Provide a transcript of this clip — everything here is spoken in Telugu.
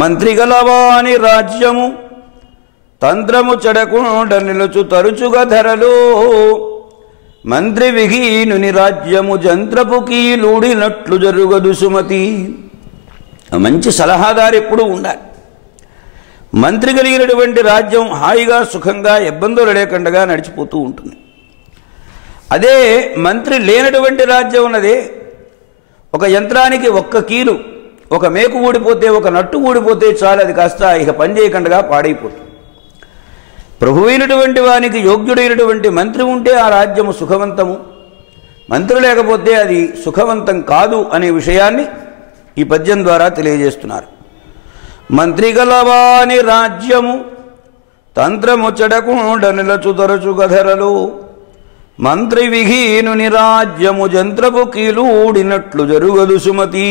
మంత్రి గలవాని రాజ్యము తంత్రము చెడకుండ నిలుచు తరుచుగా ధరలు మంత్రి విహీనుని రాజ్యము జంత్రపు కీలుడినట్లు జరుగదు సుమతి. మంచి సలహాదారు ఎప్పుడూ ఉండాలి. మంత్రి కలిగినటువంటి రాజ్యం హాయిగా సుఖంగా ఇబ్బందులు లేకుండా నడిచిపోతూ ఉంటుంది. అదే మంత్రి లేనటువంటి రాజ్యం ఉన్నదే, ఒక యంత్రానికి ఒక్క కీలు, ఒక మేకు ఊడిపోతే, ఒక నట్టు ఊడిపోతే చాలు, అది కాస్త ఇక పనిచేయకుండా పాడైపోతుంది. ప్రభువైనటువంటి వానికి యోగ్యుడైనటువంటి మంత్రి ఉంటే ఆ రాజ్యము సుఖవంతము, మంత్రి లేకపోతే అది సుఖవంతం కాదు అనే విషయాన్ని ఈ పద్యం ద్వారా తెలియజేస్తున్నారు. మంత్రి గలవాని రాజ్యము తంత్రము చెడకుండ నిలచు తరచుగా ధరలు మంత్రి విహీనుని రాజ్యము జంత్రపు కీలూడినట్లు జరుగదు సుమతి.